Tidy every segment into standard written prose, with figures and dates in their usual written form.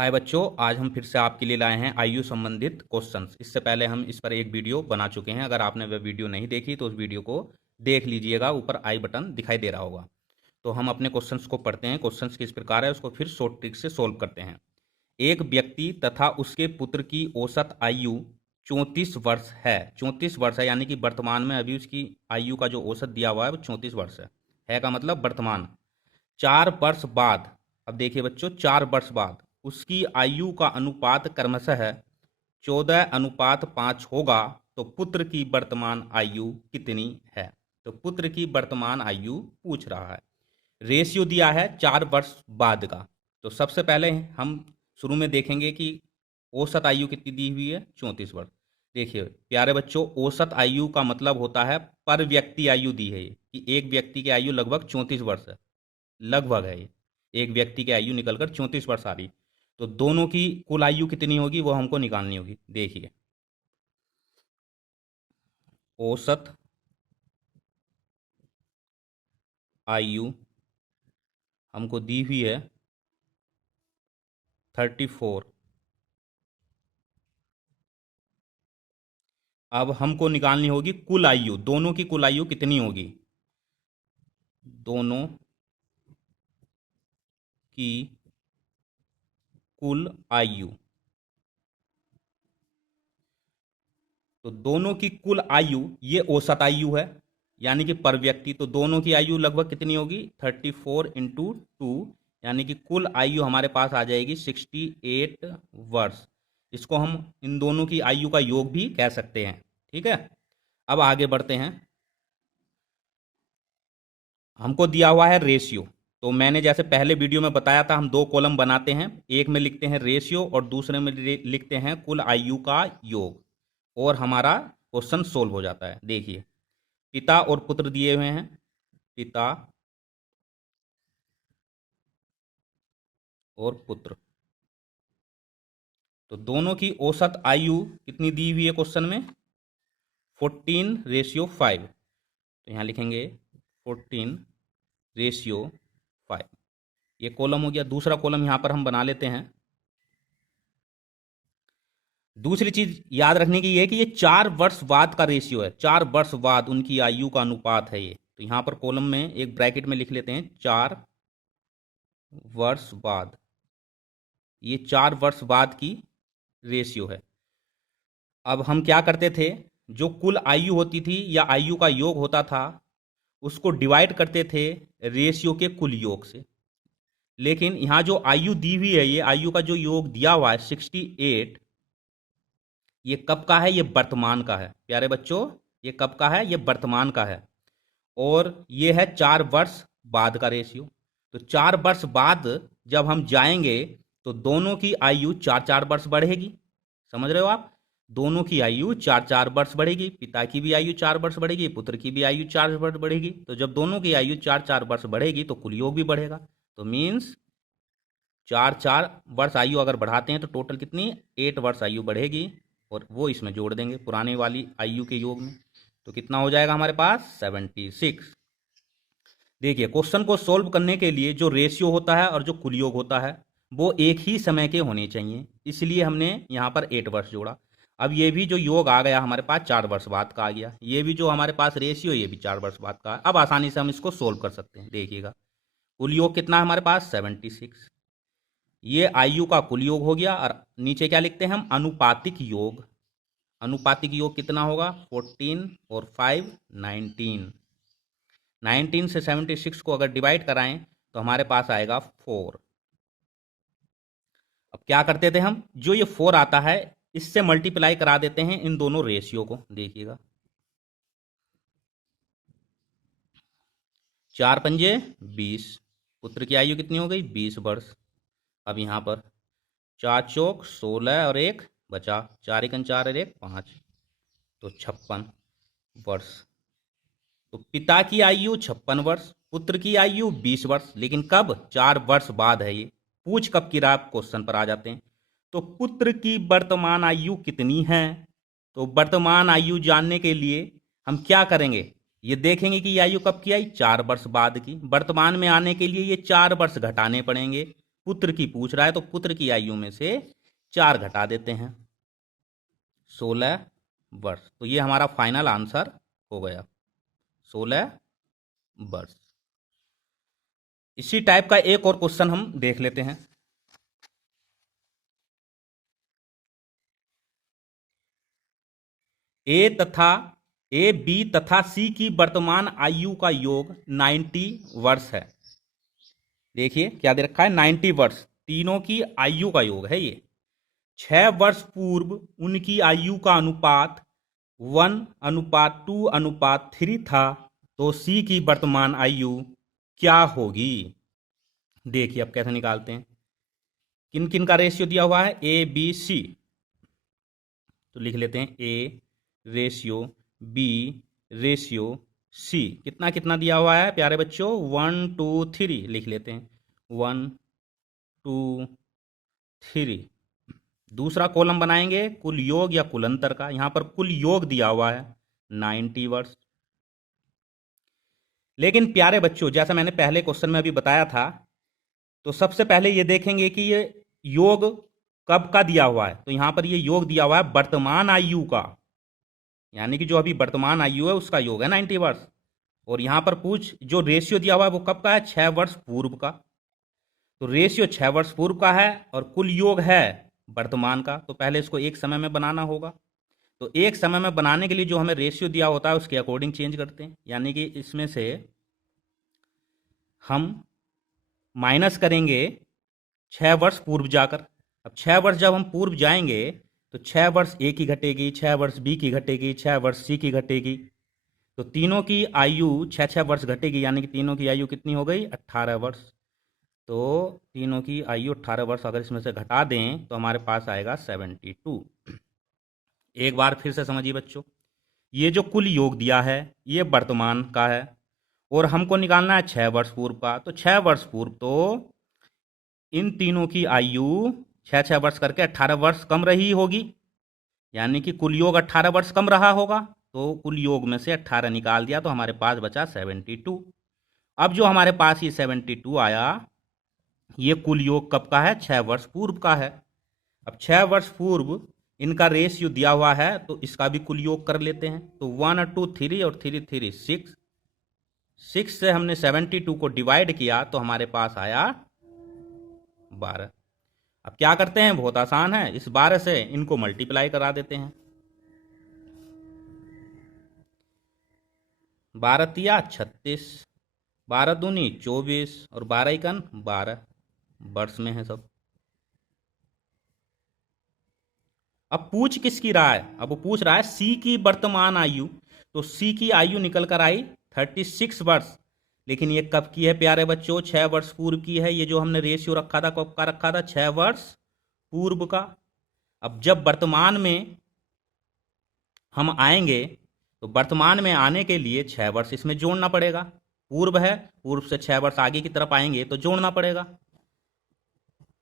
हाय बच्चों, आज हम फिर से आपके लिए लाए हैं आयु संबंधित क्वेश्चंस। इससे पहले हम इस पर एक वीडियो बना चुके हैं। अगर आपने वह वीडियो नहीं देखी तो उस वीडियो को देख लीजिएगा, ऊपर आई बटन दिखाई दे रहा होगा। तो हम अपने क्वेश्चंस को पढ़ते हैं। क्वेश्चंस किस प्रकार है उसको फिर शॉर्ट ट्रिक से सोल्व करते हैं। एक व्यक्ति तथा उसके पुत्र की औसत आयु 34 वर्ष है। 34 वर्ष है यानी कि वर्तमान में अभी उसकी आयु का जो औसत दिया हुआ है वो 34 वर्ष है का मतलब वर्तमान। 4 वर्ष बाद, अब देखिए बच्चों, 4 वर्ष बाद उसकी आयु का अनुपात क्रमशः 14:5 होगा, तो पुत्र की वर्तमान आयु कितनी है। तो पुत्र की वर्तमान आयु पूछ रहा है। रेशियो दिया है 4 वर्ष बाद का। तो सबसे पहले हम शुरू में देखेंगे कि औसत आयु कितनी दी हुई है, 34 वर्ष। देखिए प्यारे बच्चों, औसत आयु का मतलब होता है पर व्यक्ति आयु दी है ये, कि एक व्यक्ति की आयु लगभग 34 वर्ष है। लगभग है ये, एक व्यक्ति की आयु निकलकर 34 वर्ष आ रही। तो दोनों की कुल आयु कितनी होगी वो हमको निकालनी होगी। देखिए औसत आयु हमको दी हुई है 34। अब हमको निकालनी होगी कुल आयु, दोनों की कुल आयु कितनी होगी। दोनों की कुल आयु, तो दोनों की कुल आयु ये औसत आयु है यानी कि पर व्यक्ति। तो दोनों की आयु लगभग कितनी होगी, 34 इंटू 2, यानी कि कुल आयु हमारे पास आ जाएगी 68 वर्ष। इसको हम इन दोनों की आयु का योग भी कह सकते हैं। ठीक है, अब आगे बढ़ते हैं। हमको दिया हुआ है रेशियो। तो मैंने जैसे पहले वीडियो में बताया था, हम दो कॉलम बनाते हैं, एक में लिखते हैं रेशियो और दूसरे में लिखते हैं कुल आयु का योग, और हमारा क्वेश्चन सोल्व हो जाता है। देखिए पिता और पुत्र दिए हुए हैं, पिता और पुत्र। तो दोनों की औसत आयु कितनी दी हुई है क्वेश्चन में, 14:5। तो यहाँ लिखेंगे 14:5। ये कॉलम हो गया। दूसरा कॉलम यहाँ पर हम बना लेते हैं। दूसरी चीज याद रखने की ये है कि ये 4 वर्ष बाद का रेशियो है। 4 वर्ष बाद उनकी आयु का अनुपात है ये। तो यहाँ पर कॉलम में एक ब्रैकेट में लिख लेते हैं 4 वर्ष बाद। ये 4 वर्ष बाद की रेशियो है। अब हम क्या करते थे, जो कुल आयु होती थी या आयु का योग होता था उसको डिवाइड करते थे रेशियो के कुल योग से। लेकिन यहाँ जो आयु दी हुई है, ये आयु का जो योग दिया हुआ है 68, ये कब का है, ये वर्तमान का है। प्यारे बच्चों, ये कब का है, ये वर्तमान का है। और ये है 4 वर्ष बाद का रेशियो। तो 4 वर्ष बाद जब हम जाएंगे तो दोनों की आयु 4-4 वर्ष बढ़ेगी। समझ रहे हो आप, दोनों की आयु 4-4 वर्ष बढ़ेगी। पिता की भी आयु 4 वर्ष बढ़ेगी, पुत्र की भी आयु 4 वर्ष बढ़ेगी। तो जब दोनों की आयु 4-4 वर्ष बढ़ेगी तो कुल योग भी बढ़ेगा। तो मीन्स 4-4 वर्ष आयु अगर बढ़ाते हैं तो टोटल कितनी, 8 वर्ष आयु बढ़ेगी, और वो इसमें जोड़ देंगे पुराने वाली आयु के योग में। तो कितना हो जाएगा हमारे पास, 76। देखिए क्वेश्चन को सोल्व करने के लिए जो रेशियो होता है और जो कुल योग होता है वो एक ही समय के होने चाहिए, इसलिए हमने यहाँ पर 8 वर्ष जोड़ा। अब ये भी जो योग आ गया हमारे पास 4 वर्ष बाद का आ गया। ये भी जो हमारे पास रेशियो, ये भी 4 वर्ष बाद का है। अब आसानी से हम इसको सोल्व कर सकते हैं। देखिएगा कुल योग कितना है हमारे पास, 76। ये आयु का कुल योग हो गया, और नीचे क्या लिखते हैं हम, अनुपातिक योग। अनुपातिक योग कितना होगा, 14 और 5 19। 19 से 76 को अगर डिवाइड कराएं तो हमारे पास आएगा 4। अब क्या करते थे हम, जो ये 4 आता है इससे मल्टीप्लाई करा देते हैं इन दोनों रेशियो को। देखिएगा 4×5 = 20। पुत्र की आयु कितनी हो गई, 20 वर्ष। अब यहाँ पर 4 × 4 = 16 और एक बचा, 4×4 और एक 5, तो 56 वर्ष। तो पिता की आयु 56 वर्ष, पुत्र की आयु 20 वर्ष। लेकिन कब, 4 वर्ष बाद है ये। पूछ कब की रहा, क्वेश्चन पर आ जाते हैं। तो पुत्र की वर्तमान आयु कितनी है। तो वर्तमान आयु जानने के लिए हम क्या करेंगे, ये देखेंगे कि ये आयु कब की आई, 4 वर्ष बाद की। वर्तमान में आने के लिए ये 4 वर्ष घटाने पड़ेंगे, पुत्र की पूछ रहा है तो पुत्र की आयु में से 4 घटा देते हैं, 16 वर्ष। तो ये हमारा फाइनल आंसर हो गया, 16 वर्ष। इसी टाइप का एक और क्वेश्चन हम देख लेते हैं। ए बी तथा सी की वर्तमान आयु का योग 90 वर्ष है। देखिए क्या दे रखा है, 90 वर्ष, तीनों की आयु का योग है ये। 6 वर्ष पूर्व उनकी आयु का अनुपात 1:2:3 था, तो सी की वर्तमान आयु क्या होगी। देखिए अब कैसे निकालते हैं, किन किन का रेशियो दिया हुआ है, ए बी सी। तो लिख लेते हैं A ratio B ratio C. कितना कितना दिया हुआ है प्यारे बच्चों, 1 2 3 लिख लेते हैं, 1 2 3। दूसरा कॉलम बनाएंगे कुल योग या कुल अंतर का। यहां पर कुल योग दिया हुआ है 90 वर्ष। लेकिन प्यारे बच्चों, जैसा मैंने पहले क्वेश्चन में अभी बताया था, तो सबसे पहले ये देखेंगे कि ये योग कब का दिया हुआ है। तो यहां पर ये योग दिया हुआ है वर्तमान आयु का, यानी कि जो अभी वर्तमान आयु है उसका योग है 90 वर्ष। और यहां पर जो रेशियो दिया हुआ है वो कब का है, 6 वर्ष पूर्व का। तो रेशियो 6 वर्ष पूर्व का है और कुल योग है वर्तमान का। तो पहले इसको एक समय में बनाना होगा। तो एक समय में बनाने के लिए जो हमें रेशियो दिया होता है उसके अकॉर्डिंग चेंज करते हैं, यानी कि इसमें से हम माइनस करेंगे 6 वर्ष पूर्व जाकर। अब 6 वर्ष जब हम पूर्व जाएंगे तो 6 वर्ष ए की घटेगी, 6 वर्ष बी की घटेगी, 6 वर्ष सी की घटेगी। तो तीनों की आयु 6 वर्ष घटेगी, यानी कि तीनों की आयु कितनी हो गई, 18 वर्ष। तो तीनों की आयु 18 वर्ष अगर इसमें से घटा दें तो हमारे पास आएगा 72। एक बार फिर से समझिए बच्चों, ये जो कुल योग दिया है ये वर्तमान का है और हमको निकालना है 6 वर्ष पूर्व का। तो 6 वर्ष पूर्व तो इन तीनों की आयु 6 वर्ष करके 18 वर्ष कम रही होगी, यानी कि कुल योग 18 वर्ष कम रहा होगा। तो कुल योग में से 18 निकाल दिया तो हमारे पास बचा 72। अब जो हमारे पास ये 72 आया, ये कुल योग कब का है, 6 वर्ष पूर्व का है। अब 6 वर्ष पूर्व इनका रेशियो दिया हुआ है तो इसका भी कुल योग कर लेते हैं। तो 1 2 3 और 3 3 6, 6 से हमने 72 को डिवाइड किया तो हमारे पास आया 12। अब क्या करते हैं, बहुत आसान है, इस 12 से इनको मल्टीप्लाई करा देते हैं। 12 तिया 36, 12 दूनी 24 और 12 इकन 12 वर्ष में है सब। अब पूछ किसकी रहा है, अब वो पूछ रहा है सी की वर्तमान आयु। तो सी की आयु निकल कर आई 36 वर्ष। लेकिन ये कब की है प्यारे बच्चों, 6 वर्ष पूर्व की है। ये जो हमने रेशियो रखा था कब का रखा था, 6 वर्ष पूर्व का। अब जब वर्तमान में हम आएंगे तो वर्तमान में आने के लिए 6 वर्ष इसमें जोड़ना पड़ेगा। पूर्व है, पूर्व से 6 वर्ष आगे की तरफ आएंगे तो जोड़ना पड़ेगा।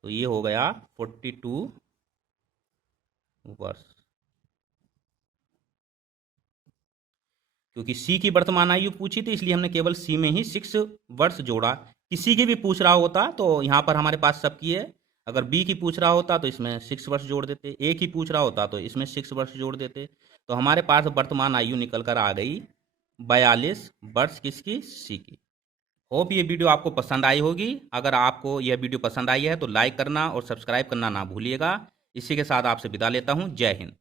तो ये हो गया 42 वर्ष। क्योंकि सी की वर्तमान आयु पूछी थी इसलिए हमने केवल सी में ही 6 वर्ष जोड़ा। किसी की भी पूछ रहा होता तो यहां पर हमारे पास सबकी है। अगर बी की पूछ रहा होता तो इसमें 6 वर्ष जोड़ देते, ए की पूछ रहा होता तो इसमें 6 वर्ष जोड़ देते। तो हमारे पास वर्तमान आयु निकल कर आ गई 42 वर्ष, किसकी, सी की। होप ये वीडियो आपको पसंद आई होगी। अगर आपको यह वीडियो पसंद आई है तो लाइक करना और सब्सक्राइब करना ना भूलिएगा। इसी के साथ आपसे विदा लेता हूँ। जय हिंद।